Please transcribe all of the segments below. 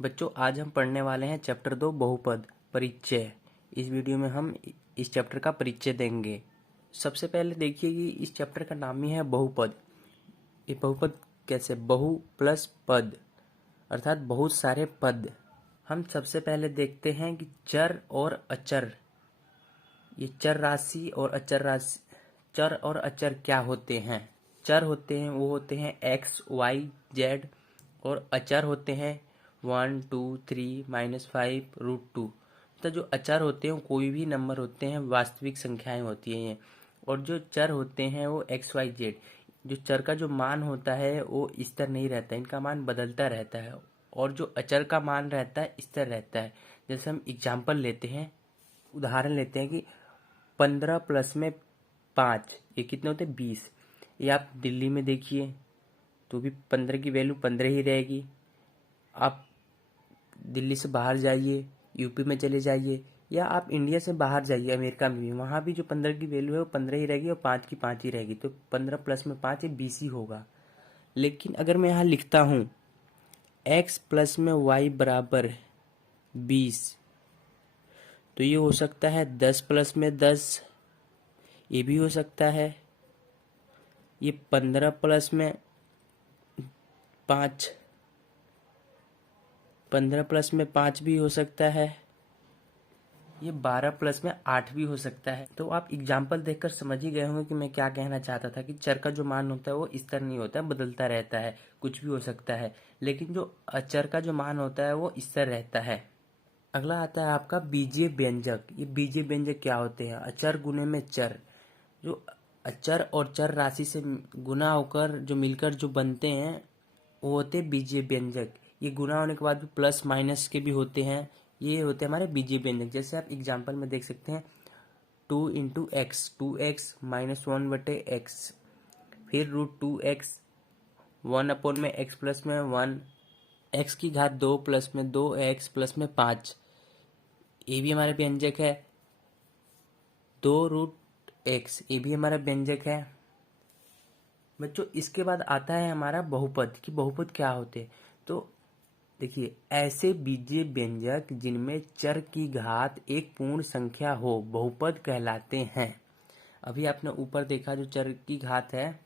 बच्चों, आज हम पढ़ने वाले हैं चैप्टर 2 बहुपद परिचय। इस वीडियो में हम इस चैप्टर का परिचय देंगे। सबसे पहले देखिए कि इस चैप्टर का नाम ही है बहुपद। ये बहुपद कैसे? बहु प्लस पद अर्थात बहुत सारे पद। हम सबसे पहले देखते हैं कि चर और अचर, ये चर राशि और अचर राशि, चर और अचर क्या होते हैं। चर होते हैं वो होते हैं एक्स वाई जेड, और अचर होते हैं 1 2 3 -5√2। मतलब जो अचर होते हैं वो कोई भी नंबर होते हैं, वास्तविक संख्याएं होती हैं ये। और जो चर होते हैं वो एक्स वाई जेड। जो चर का जो मान होता है वो स्थिर नहीं रहता, इनका मान बदलता रहता है। और जो अचर का मान रहता है स्थिर रहता है। जैसे हम एग्जाम्पल लेते हैं, उदाहरण लेते हैं कि 15 प्लस में 5 ये कितने होते हैं? 20। ये आप दिल्ली में देखिए तो भी 15 की वैल्यू 15 ही रहेगी। आप दिल्ली से बाहर जाइए, यूपी में चले जाइए, या आप इंडिया से बाहर जाइए अमेरिका में भी, वहाँ भी जो 15 की वैल्यू है वो 15 ही रहेगी और 5 की 5 ही रहेगी। तो 15 प्लस में 5 ये 20 ही होगा। लेकिन अगर मैं यहाँ लिखता हूँ x प्लस में y बराबर 20, तो ये हो सकता है 10 प्लस में 10, ये भी हो सकता है। ये 15 प्लस में 5, 15 प्लस में 5 भी हो सकता है। ये 12 प्लस में 8 भी हो सकता है। तो आप एग्जाम्पल देखकर समझ ही गए होंगे कि मैं क्या कहना चाहता था कि चर का जो मान होता है वो स्थिर नहीं होता है, बदलता रहता है, कुछ भी हो सकता है। लेकिन जो अचर का जो मान होता है वो स्थिर रहता है। अगला आता है आपका बीजीय व्यंजक। ये बीजीय व्यंजक क्या होते हैं? अचर गुने में चर। जो अचर और चर राशि से गुना होकर जो मिलकर जो बनते हैं वो होते हैं बीजीय व्यंजक। ये गुना होने के बाद भी प्लस माइनस के भी होते हैं। ये होते हैं हमारे बीजीय व्यंजक। जैसे आप एग्जाम्पल में देख सकते हैं 2 इंटू एक्स, 2x -1/x, फिर √2x, 1 में x प्लस में 1, x की घात 2 प्लस में 2, x प्लस में 5। ये भी हमारा व्यंजक है। 2√x, ये भी हमारा व्यंजक है। बच्चों, इसके बाद आता है हमारा बहुपद कि बहुपद क्या होते हैं। तो देखिए, ऐसे बीजीय व्यंजक जिनमें चर की घात एक पूर्ण संख्या हो बहुपद कहलाते हैं। अभी आपने ऊपर देखा जो चर की घात है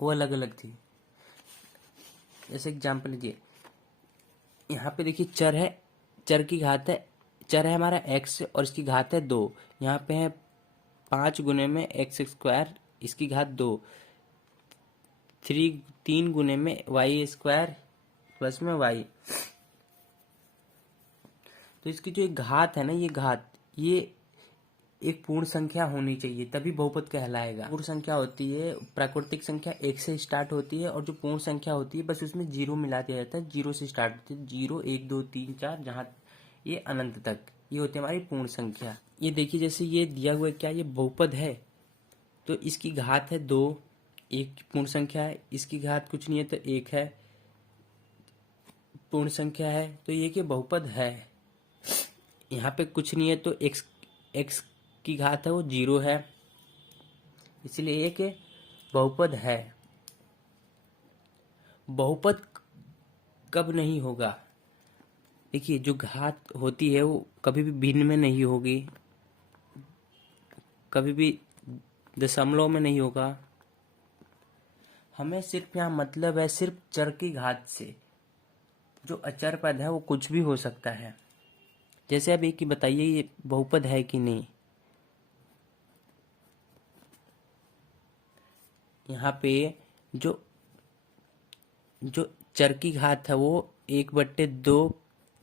वो अलग अलग थी। जैसे एग्जाम्पल लीजिए, यहाँ पे देखिए चर है, चर की घात है, चर है हमारा x और इसकी घात है 2। यहाँ पे है 5 गुने में x², इसकी घात 2, 3 गुने में y² प्लस में y। तो इसकी जो एक घात है ना, ये घात, ये एक पूर्ण संख्या होनी चाहिए तभी बहुपद कहलाएगा। पूर्ण संख्या होती है, प्राकृतिक संख्या 1 से स्टार्ट होती है, और जो पूर्ण संख्या होती है बस उसमें 0 मिला दिया जाता है। 0 से स्टार्ट होती है, 0 1 2 3 4, जहाँ ये अनंत तक, ये होती है हमारी पूर्ण संख्या। ये देखिए, जैसे ये दिया हुआ है, क्या ये बहुपद है? तो इसकी घात है 2, एक पूर्ण संख्या है, इसकी घात कुछ नहीं है तो 1 है, पूर्ण संख्या है, तो ये कि बहुपद है। यहाँ पे कुछ नहीं है तो x की घात है वो 0 है, इसलिए ये कि बहुपद है। बहुपद कब नहीं होगा? देखिए, जो घात होती है वो कभी भी भिन्न में नहीं होगी, कभी भी दशमलव में नहीं होगा। हमें सिर्फ यहाँ मतलब है सिर्फ चर की घात से। जो अचर पद है वो कुछ भी हो सकता है। जैसे अब एक ही बताइए, ये बहुपद है कि नहीं? यहाँ पे जो जो चर की घात है वो 1/2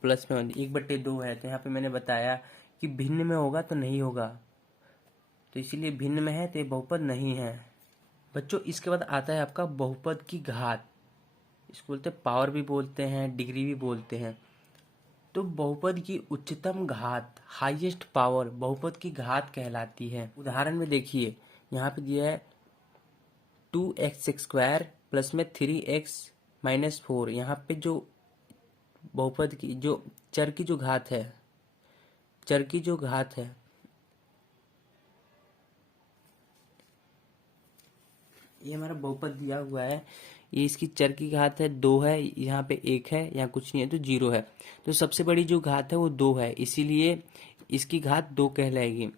प्लस में 1/2 है। तो यहाँ पे मैंने बताया कि भिन्न में होगा तो नहीं होगा, तो इसीलिए भिन्न में है तो ये बहुपद नहीं है। बच्चों, इसके बाद आता है आपका बहुपद की घात। इसको बोलते हैं पावर भी बोलते हैं, डिग्री भी बोलते हैं। तो बहुपद की उच्चतम घात, हाईएस्ट पावर, बहुपद की घात कहलाती है। उदाहरण में देखिए, यहाँ पे दिया है 2x² प्लस में 3x-4। यहाँ पे जो बहुपद की, जो चर की जो घात है, चर की जो घात है, ये हमारा बहुपद दिया हुआ है। ये इसकी चर की घात है 2 है, यहाँ पे 1 है, यहाँ कुछ नहीं है तो 0 है। तो सबसे बड़ी जो घात है वो 2 है, इसीलिए इसकी घात 2 कहलाएगी।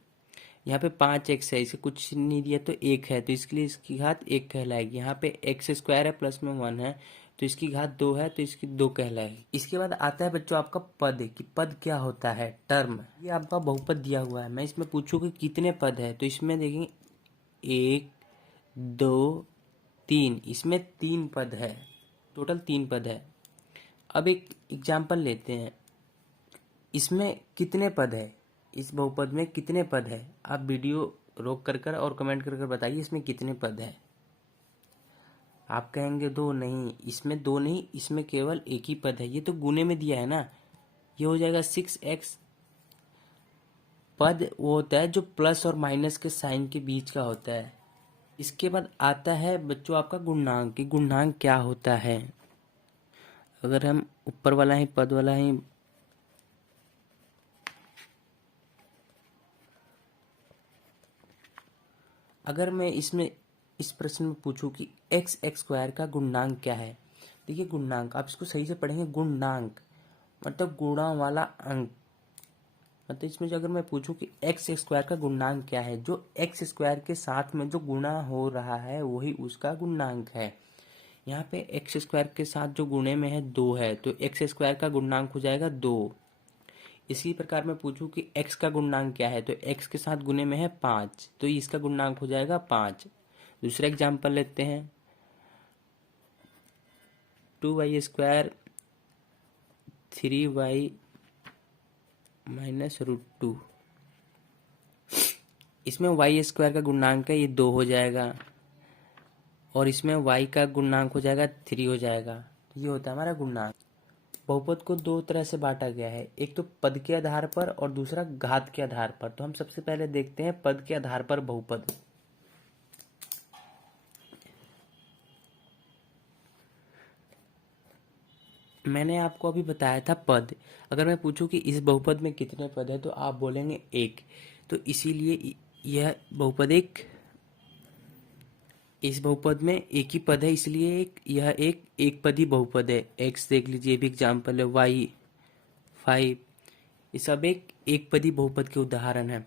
यहाँ पे 5x है, इसे कुछ नहीं दिया तो 1 है, तो इसके लिए इसकी घात 1 कहलाएगी। यहाँ पे x स्क्वायर है प्लस में 1 है, तो इसकी घात 2 है, तो इसकी 2 कहलाएगी। इसके बाद आता है बच्चों आपका पद, कि पद क्या होता है, टर्म। ये आपका बहुपद दिया हुआ है, मैं इसमें पूछूं कि कितने पद है, तो इसमें देखेंगे 1 2 3, इसमें 3 पद है, टोटल 3 पद है। अब एक एग्जाम्पल लेते हैं, इसमें कितने पद है, इस बहुपद में कितने पद है। आप वीडियो रोक कर और कमेंट कर बताइए इसमें कितने पद है। आप कहेंगे 2, नहीं इसमें 2 नहीं, इसमें केवल एक ही पद है, ये तो गुने में दिया है ना, ये हो जाएगा 6x। पद वो होता है जो प्लस और माइनस के साइन के बीच का होता है। इसके बाद आता है बच्चों आपका गुणनांक, कि गुणनांक क्या होता है। अगर हम ऊपर वाला ही पद वाला ही अगर मैं इसमें इस प्रश्न में पूछूं कि x स्क्वायर का गुणनांक क्या है। देखिए गुणनांक आप इसको सही से पढ़ेंगे, गुणनांक मतलब गुणा वाला अंक। मतलब इसमें जो अगर मैं पूछूं कि x स्क्वायर का गुणनांक क्या है, जो x स्क्वायर के साथ में जो गुणा हो रहा है वही उसका गुणनांक है। यहाँ पे x स्क्वायर के साथ जो गुणे में है 2 है, तो x स्क्वायर का गुणनांक हो जाएगा 2। इसी प्रकार मैं पूछूं कि x का गुणनांक क्या है, तो x के साथ गुणे में है 5, तो इसका गुणनांक हो जाएगा 5। दूसरा एग्जाम्पल लेते हैं, 2y स्क्वायर 3y माइनस √2, इसमें y स्क्वायर का गुणनांक है ये 2 हो जाएगा, और इसमें y का गुणनांक हो जाएगा 3 हो जाएगा। ये होता है हमारा गुणनांक। बहुपद को दो तरह से बांटा गया है, एक तो पद के आधार पर और दूसरा घात के आधार पर। तो हम सबसे पहले देखते हैं पद के आधार पर बहुपद। मैंने आपको अभी बताया था पद। अगर मैं पूछूं कि इस बहुपद में कितने पद है, तो आप बोलेंगे 1। तो इसीलिए यह बहुपद इस बहुपद में एक ही पद है, इसलिए यह एक पदी बहुपद है। x देख लीजिए, ये भी एग्जाम्पल है, y 5, ये सब एक पदी बहुपद के उदाहरण है।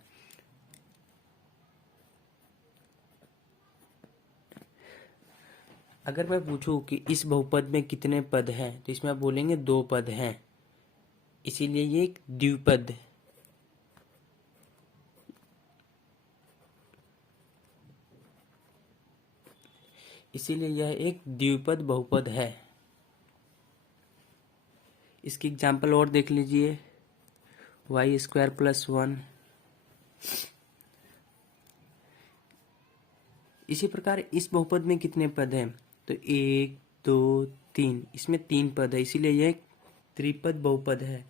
अगर मैं पूछूं कि इस बहुपद में कितने पद हैं, तो इसमें आप बोलेंगे 2 पद हैं, इसीलिए ये एक द्विपद। इसीलिए यह एक द्विपद बहुपद है। इसकी एग्जाम्पल और देख लीजिए, y स्क्वायर प्लस 1। इसी प्रकार इस बहुपद में कितने पद हैं, तो 1 2 3, इसमें 3 पद है, इसीलिए यह एक त्रिपद बहुपद है।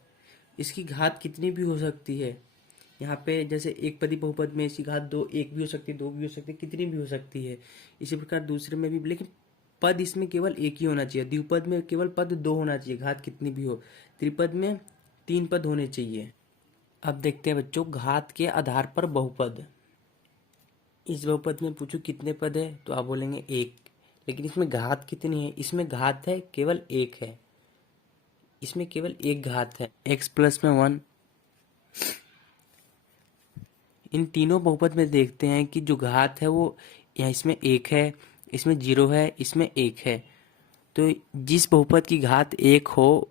इसकी घात कितनी भी हो सकती है, यहाँ पे जैसे एक पदी बहुपद में इसकी घात 2, 1 भी हो सकती है, 2 भी हो सकती है, कितनी भी हो सकती है। इसी प्रकार दूसरे में भी, लेकिन पद इसमें केवल एक ही होना चाहिए। द्विपद में केवल पद 2 होना चाहिए, घात कितनी भी हो। त्रिपद में 3 पद होने चाहिए। अब देखते हैं बच्चों घात के आधार पर बहुपद। इस बहुपद में पूछो कितने पद है, तो आप बोलेंगे 1, लेकिन इसमें घात कितनी है, इसमें घात है केवल 1 है, इसमें केवल एक घात है, x प्लस में 1। इन तीनों बहुपद में देखते हैं कि जो घात है वो यहाँ इसमें 1 है, इसमें 0 है, इसमें 1 है। तो जिस बहुपद की घात 1 हो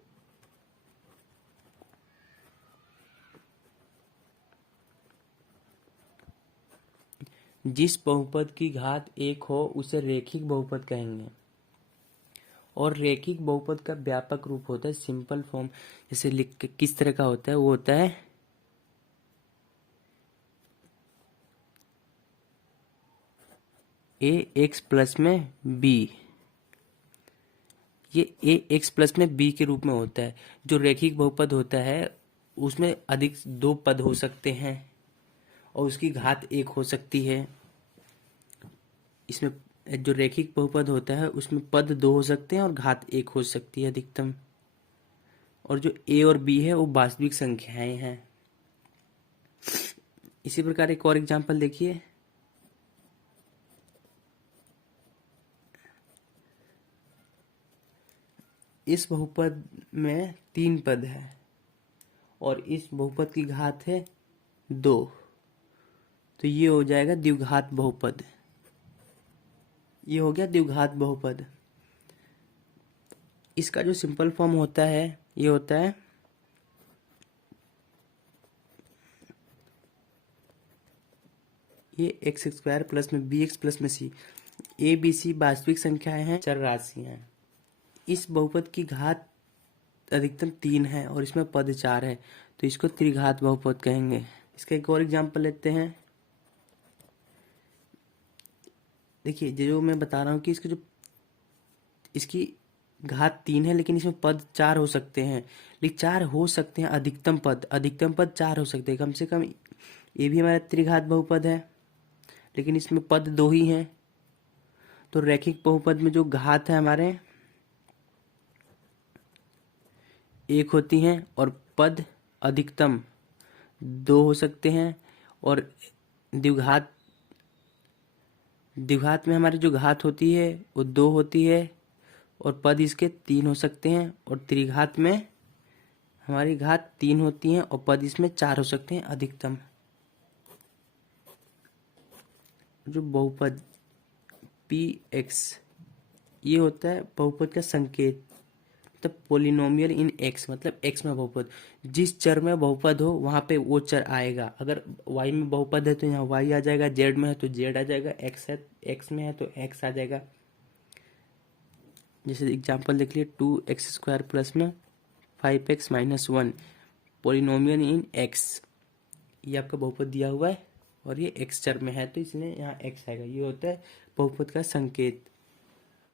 जिस बहुपद की घात 1 हो उसे रेखिक बहुपद कहेंगे। और रेखिक बहुपद का व्यापक रूप होता है सिंपल फॉर्म, जैसे लिख के किस तरह का होता है, वो होता है ax प्लस में b। ये ax प्लस में b के रूप में होता है। जो रेखिक बहुपद होता है उसमें अधिक 2 पद हो सकते हैं और उसकी घात 1 हो सकती है। इसमें जो रेखिक बहुपद होता है उसमें पद 2 हो सकते हैं और घात 1 हो सकती है अधिकतम। और जो a और b है वो वास्तविक संख्याएं हैं। इसी प्रकार एक और एग्जांपल देखिए, इस बहुपद में 3 पद है और इस बहुपद की घात है 2, तो ये हो जाएगा द्विघात बहुपद। ये हो गया द्विघात बहुपद। इसका जो सिंपल फॉर्म होता है ये होता है ये एक्स स्क्वायर प्लस में बी एक्स प्लस में सी। ए बी सी वास्तविक संख्याएं हैं, चर राशियां हैं। इस बहुपद की घात अधिकतम 3 है और इसमें पद 4 है, तो इसको त्रिघात बहुपद कहेंगे। इसका एक और एग्जांपल लेते हैं। देखिए जो मैं बता रहा हूँ कि इसकी घात 3 है लेकिन इसमें पद 4 हो सकते हैं, लेकिन 4 हो सकते हैं अधिकतम पद 4 हो सकते हैं। कम से कम ये भी हमारा त्रिघात बहुपद है लेकिन इसमें पद 2 ही हैं। तो रैखिक बहुपद में जो घात है हमारे 1 होती हैं और पद अधिकतम 2 हो सकते हैं। और द्विघात में हमारी जो घात होती है वो 2 होती है और पद इसके 3 हो सकते हैं। और त्रिघात में हमारी घात 3 होती हैं और पद इसमें 4 हो सकते हैं अधिकतम। जो बहुपद पी एक्स ये होता है बहुपद का संकेत, मतलब पोलिनोमियल इन एक्स, मतलब एक्स में बहुपद। जिस चर में बहुपद हो वहां पे वो चर आएगा। अगर वाई में बहुपद है तो यहाँ वाई आ जाएगा, जेड में है तो जेड आ जाएगा, एक्स है एक्स में है तो एक्स आ जाएगा। जैसे एग्जांपल देख लिए 2x स्क्वायर प्लस में 5x माइनस 1 पोलिनोमियल इन एक्स, ये आपका बहुपद दिया हुआ है और ये एक्स चर में है तो इसलिए यहाँ एक्स आएगा। ये होता है बहुपद का संकेत।